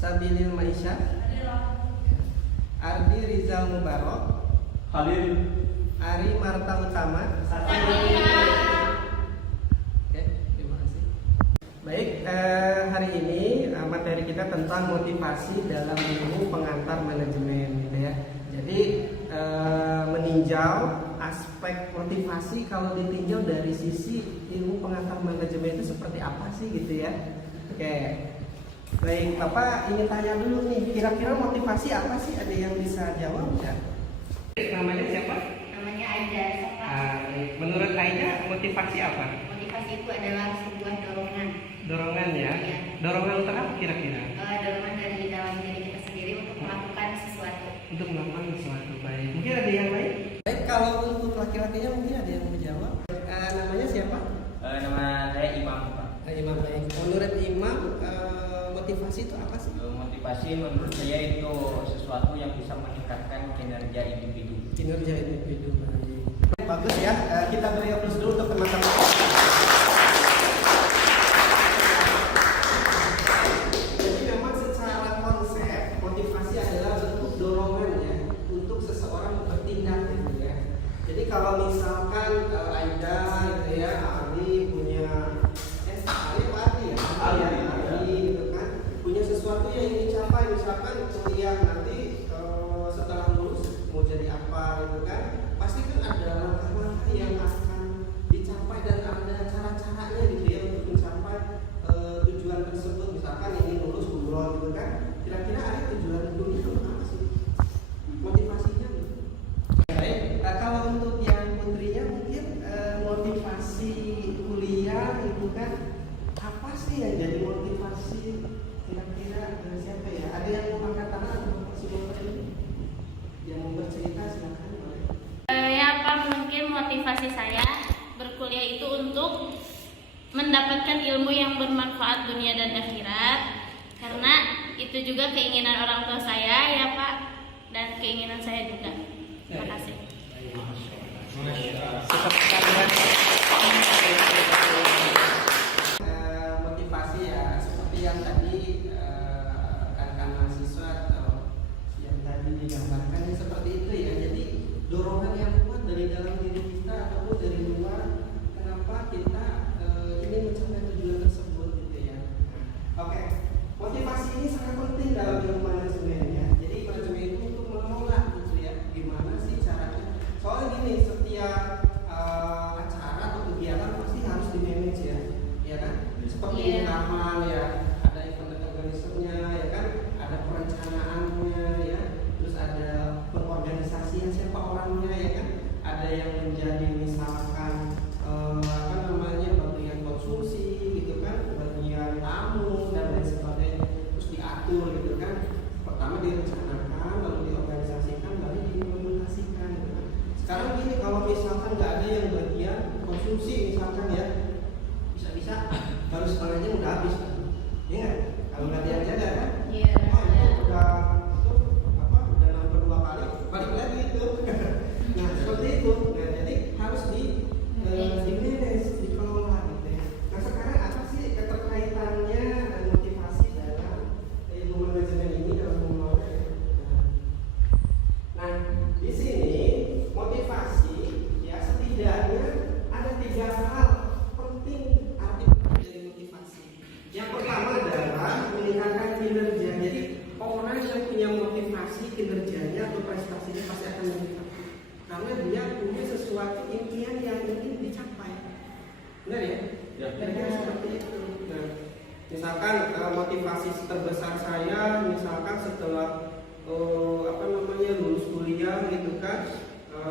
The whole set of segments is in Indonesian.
Sabilil Maisha, Ardi Rizal Mubarok, Hadir. Ari Marta Utama. Oke, terima kasih. Baik, hari ini materi kita tentang motivasi dalam ilmu pengantar manajemen, gitu ya. Jadi meninjau aspek motivasi kalau ditinjau dari sisi ilmu pengantar manajemen itu seperti apa sih, gitu ya. Oke. Baik, Bapak ingin tanya dulu nih, kira-kira motivasi apa sih? Ada yang bisa jawab nggak? Namanya siapa? Namanya Aida. Menurut Aida, motivasi apa? Motivasi itu adalah sebuah dorongan. Dorongan ya? Iya. Dorongan untuk apa kira-kira? Dorongan dari dalam diri kita sendiri untuk melakukan sesuatu. Untuk melakukan sesuatu. Baik. Mungkin ada yang lain? Baik, kalau untuk laki-lakinya mungkin ada yang menjawab. Namanya siapa? Nama saya Imam, Pak. Imam. Baik. Menurut Imam, motivasi itu apa sih? Motivasi menurut saya itu sesuatu yang bisa meningkatkan kinerja individu. Kinerja individu. Bagus ya. Kita beri aplaus dulu untuk teman-teman. Jadi memang secara konsep motivasi adalah bentuk dorongan ya untuk seseorang bertindak, gitu ya. Jadi kalau misalkan Aida gitu ya, Ali punya Ali apa Adi ya? Ali gitu kan, punya sesuatu yang ingin dicapai, misalkan kuliah nanti setelah lulus mau jadi apa gitu kan, pasti kan ada langkah-langkah yang akan dicapai dan ada cara-caranya gitu ya untuk mencapai tujuan tersebut. Misalkan ini lulus umroh gitu kan, kira-kira ada tujuan dunia itu apa sih? Motivasinya gitu. Baik, kalau untuk yang putrinya mungkin motivasi kuliah itu kan apa sih yang jadi motivasi kira-kira siapa ya? Ada yang mau angkat tangan atau masih mau ini? Yang mau bercerita silakan boleh. Ya Pak, mungkin motivasi saya berkuliah itu untuk mendapatkan ilmu yang bermanfaat dunia dan akhirat, karena itu juga keinginan orang tua saya ya Pak, dan keinginan saya juga. Terima kasih. Motivasi ya seperti yang tadi rekan-rekan mahasiswa atau yang tadi digambarkan ya, seperti itu ya. Jadi dorongan yang kuat dari dalam diri kita ataupun dari luar, kenapa kita ini mencapai tujuan tersebut gitu ya. Oke, motivasi ini sangat penting dalam ilmu manajemen ya. Jadi manajemen itu untuk mengelola gitu ya, gimana sih caranya. Soalnya gini, setiap acara atau kegiatan pasti harus di-manage ya kan? Seperti nikahan ya, ada event organisernya ya kan, ada perencanaannya ya, terus ada pengorganisasian siapa orangnya ya kan, ada yang menjadi misalkan bagian konsumsi gitu kan, bagian tamu dan lain sebagainya, terus diatur gitu kan. Pertama direncanakan, lalu diorganisasikan, lalu diimplementasikan gitu kan. Sekarang gini, kalau misalkan nggak ada yang bagian konsumsi misalkan ya, bisa-bisa baru setengah jam udah habis kan? Iya nggak? Kalau nggak dia jaga kan? Iya. Oh itu udah nambah 2 kali, balik lagi itu. Nah seperti itu. Nah jadi harus di-manage, dikelola gitu ya. Nah sekarang apa sih keterkaitannya dan motivasi dalam ilmu manajemen ini dalam mengelola ya? Nah di sini motivasi ya setidaknya ada 3 hal penting arti dari motivasi. Yang pertama adalah meningkatkan kinerja. Jadi orang yang punya motivasi, kinerjanya atau prestasinya pasti akan meningkat karena dia punya sesuatu impian yang ingin dicapai. Benar ya? Ya. Kira-kira seperti itu. Nah, misalkan motivasi terbesar saya misalkan setelah lulus kuliah gitu kan,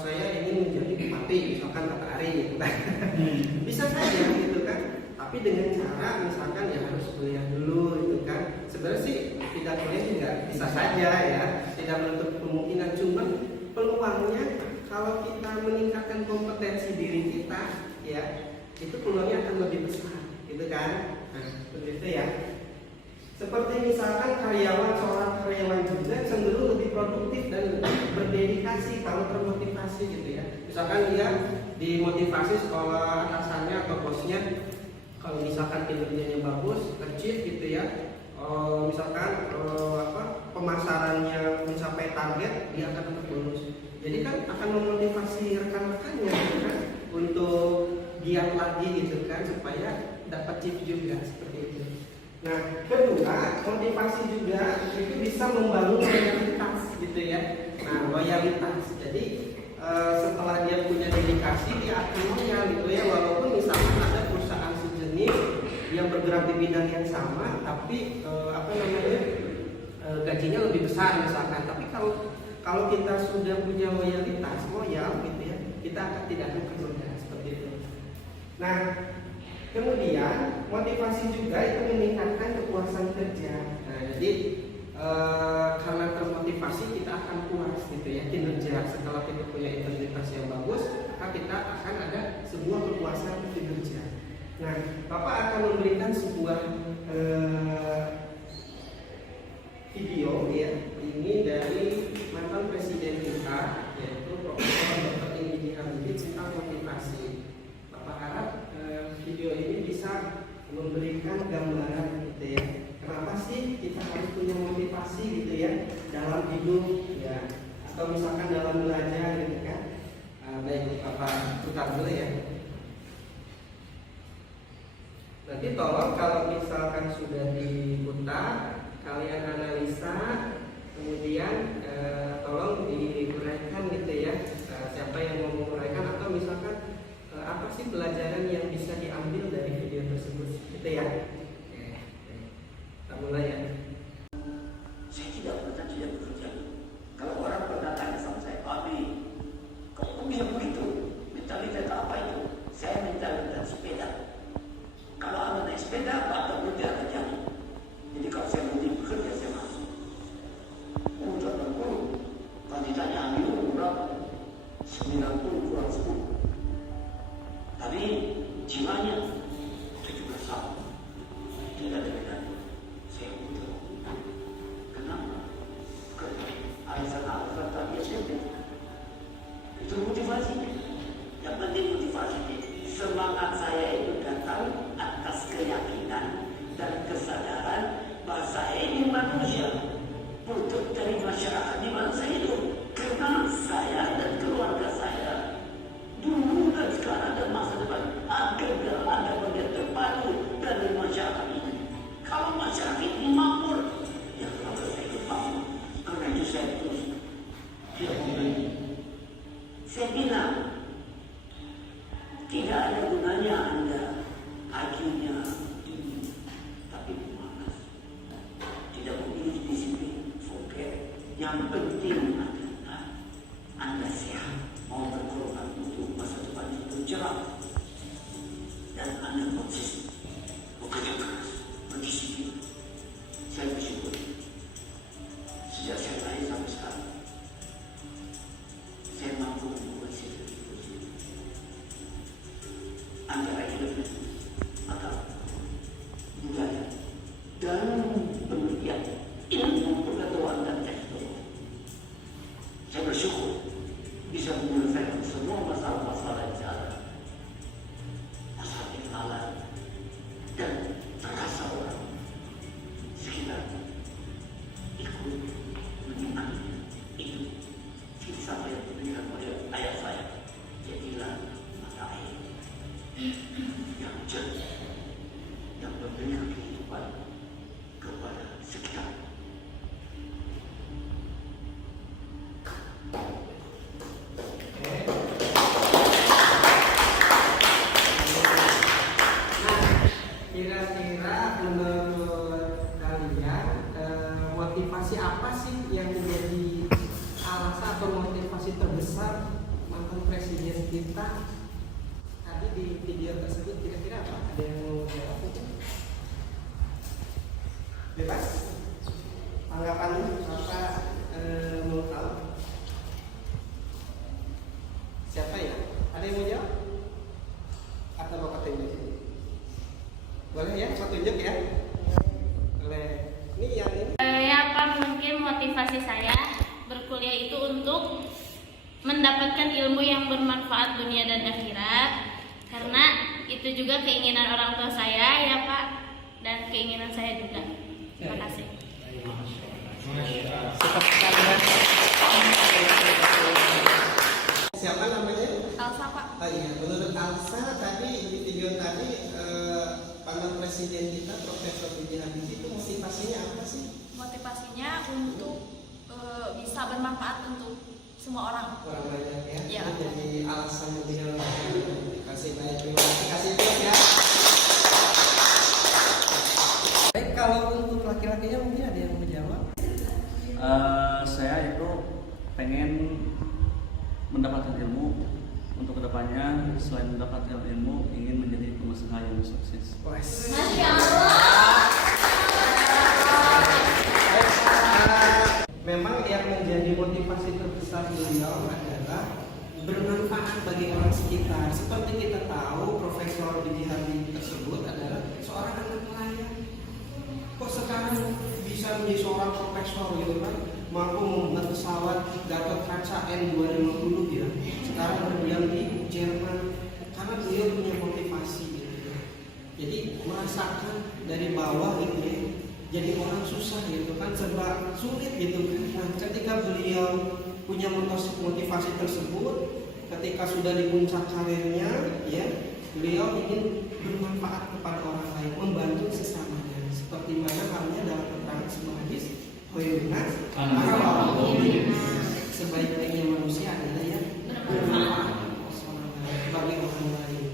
saya ingin menjadi bupati misalkan kata Ari gitu kan. Bisa saja gitu kan, tapi dengan cara misalkan ya harus kuliah dulu gitu kan. Sebenarnya sih tidak kuliah juga bisa saja ya, tidak menutup kemungkinan, cuman peluangnya kalau kita meningkatkan kompetensi diri kita ya, itu peluangnya akan lebih besar gitu kan. Nah seperti itu ya. Seperti misalkan seorang karyawan juga cenderung lebih produktif dan lebih berdedikasi kalau termotivasi gitu ya. Misalkan dia dimotivasi sekolah atasannya atau bosnya, kalau misalkan kinerjanya bagus, achieve gitu ya, misalkan pemasarannya mencapai target, dia akan dapat bonus. Jadi kan akan memotivasi rekan-rekannya gitu kan untuk giat lagi gitu kan supaya dapat chip juga seperti itu. Nah, kedua, motivasi juga itu bisa membangun loyalitas gitu ya. Nah, loyalitas. Jadi setelah dia punya dedikasi, dia akan loyal gitu ya. Walaupun misalnya ada perusahaan sejenis yang bergerak di bidang yang sama, tapi gajinya lebih besar misalkan. Tapi kalau kita sudah punya loyalitas, loyal gitu ya, kita tidak akan tergoda seperti itu. Nah, kemudian motivasi juga itu meningkatkan kepuasan kerja. Nah, jadi karena termotivasi kita akan puas gitu ya kinerja. Setelah kita punya integritas yang bagus, maka kita akan ada sebuah kepuasan kinerja. Nah, Bapak akan memberikan sebuah video ya, ini dari mantan presiden kita yaitu Profesor Dr. Indi Habibie tentang motivasi. Bapak harap video ini bisa memberikan gambaran gitu ya. Kenapa sih kita harus punya motivasi gitu ya dalam hidup ya, atau misalkan dalam belajar gitu kan. Baik, Bapak putar dulu ya. Nanti tolong kalau misalkan sudah diputar, kalian analisa, kemudian tolong diuraikan gitu ya. Siapa yang mau menguraikan atau misalkan apa sih pelajaran yang bisa diambil dari video tersebut gitu ya. Kita mulai ya. Saya tidak pernah tidak bekerja. Kalau orang pernah tanya sama saya, Abi, kok bisa begitu? Minta-minta apa itu? Saya minta-minta sepeda. Kalau Anda naik sepeda, Pak tak boleh kerja. Jadi kalau saya mau bekerja, saya masuk. Udah 60. Kalau ditanya ambil berapa? 90 kurang 10. Tapi jiwanya 17 tahun. Tidak ada bedanya. Saya butuh. Kenapa? Karena alasan-alasan tadi saya beda. Itu motivasi. Yang penting motivasi. Semangat saya itu datang atas keyakinan dan kesadaran bahwa saya ini manusia, butuh dari masyarakat di mana saya hidup. Karena saya dan keluarga saya dulu dan sekarang dan masa depan agar ada bagian terpadu dari masyarakat ini. Kalau masyarakat ini makmur, ya keluarga saya itu makmur. Karena itu saya terus tidak memilih. Saya bilang tidak ada gunanya Anda IQ-nya tinggi tapi pemalas, tidak memiliki disiplin. Forget. Yang penting adalah Anda sehat, mau berkorban untuk masa depan itu cerah, dan Anda konsisten, bekerja keras, berdisiplin. Saya bersyukur sejak saya lahir sampai sekarang saya mampu membuat sesuatu antara hidup atau budaya dan penelitian ilmu pengetahuan dan teknologi. Saya bersyukur bisa menyelesaikan semua masalah-masalah yang ada, masalah kenalan dan terasa orang sekitar ikut menikmati itu. Kisah yang diberikan oleh ayah saya, jadilah mata air yang jernih, yang memberikan kehidupan kepada sekitar. Kira-kira menurut kalian motivasi apa sih yang menjadi alasan atau motivasi terbesar mantan presiden kita tadi di video tersebut? Kira-kira apa? Ada yang mau jawab itu? Bebas? Tanggapannya Bapak mau tahu? Siapa ya? Ada yang mau jawab? Atau Bapak tunjuk? Boleh ya, Bapak tunjuk ya? Boleh. Ini yang ini. Ya Pak, mungkin motivasi saya berkuliah itu untuk mendapatkan ilmu yang bermanfaat dunia dan akhirat, karena itu juga keinginan orang tua saya ya Pak, dan keinginan saya juga. Terima kasih. untuk bisa bermanfaat untuk semua orang. Orang banyak ya. Iya. Itu jadi alasan beliau kasih banyak terima kasih Prof ya. Baik, kalau untuk laki-lakinya mungkin ada yang menjawab. Saya itu pengen mendapatkan ilmu untuk kedepannya. Selain mendapatkan ilmu, ingin menjadi pengusaha yang sukses. Masya Allah. Memang yang menjadi motivasi terbesar beliau adalah bermanfaat bagi orang sekitar. Seperti kita tahu, Profesor B.J. Habibie tersebut adalah seorang anak nelayan. Kok sekarang bisa menjadi seorang profesor gitu kan? Mampu membuat pesawat Gatot Kaca N250 ya. Sekarang berdiam di Jerman karena beliau punya motivasi gitu. Jadi merasakan dari bawah gitu ya. Jadi orang susah gitu kan, serba sulit gitu kan. Nah, ketika beliau punya motivasi tersebut, ketika sudah di puncak karirnya, ya beliau ingin bermanfaat kepada orang lain, membantu sesamanya. Seperti mana halnya dalam keterangan sebuah hadis, sebaik-baiknya manusia adalah yang bermanfaat bagi orang lain.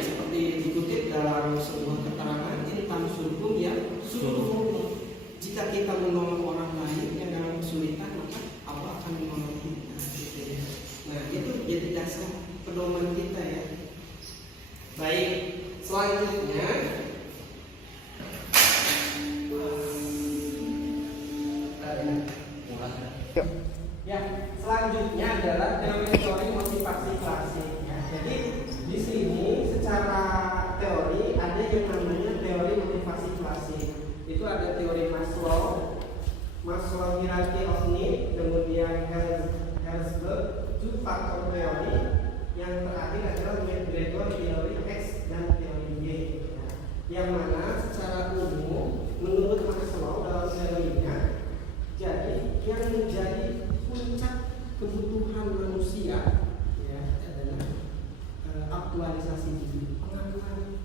Seperti dikutip dalam sebuah keterangan, intan surkum ya surkum. Jika kita menolong orang lain yang dalam kesulitan, maka Allah akan menolong kita. Nah, itu jadi dasar pedoman kita ya. Baik, selanjutnya ya, selanjutnya adalah teori motivasi klasik. Ya. Jadi di sini secara teori ada yang namanya teori motivasi klasik. Itu ada teori Maslow hierarchy of need, kemudian Herzberg, two factor theory, yang terakhir adalah Gregor teori X dan teori Y. Nah, yang mana secara umum menurut Maslow dalam teorinya, jadi yang menjadi puncak kebutuhan manusia ya adalah aktualisasi diri, pengakuan.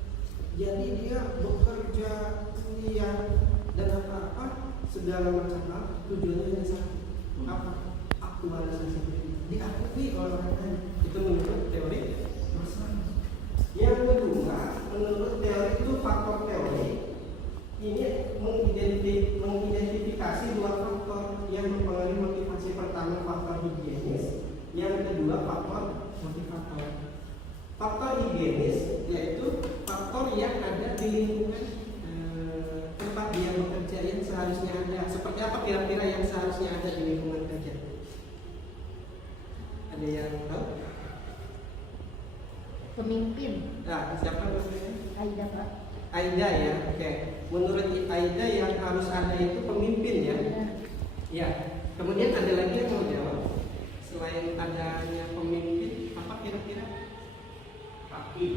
Jadi dia bekerja, kuliah dan apa-apa segala macam hal tujuannya hanya satu, apa? Aktualisasi diri, diakui oleh orang lain. Itu menurut teori Maslow. Yang kedua, menurut teori itu faktor teori, ini mengidentifikasi dua faktor yang mempengaruhi motivasi. Pertama faktor higienis, yang kedua faktor motivator. Faktor higienis yaitu faktor yang ada di lingkungan tempat dia bekerja yang seharusnya ada. Seperti apa kira-kira yang seharusnya ada di lingkungan kerja? Ada yang tahu? Pemimpin. Nah, siapa namanya? Aida, Pak. Aida ya, oke. Menurut Aida yang harus ada itu pemimpin ya. Ya. Kemudian ada lagi yang mau jawab selain adanya pemimpin, apa kira-kira? Kaki.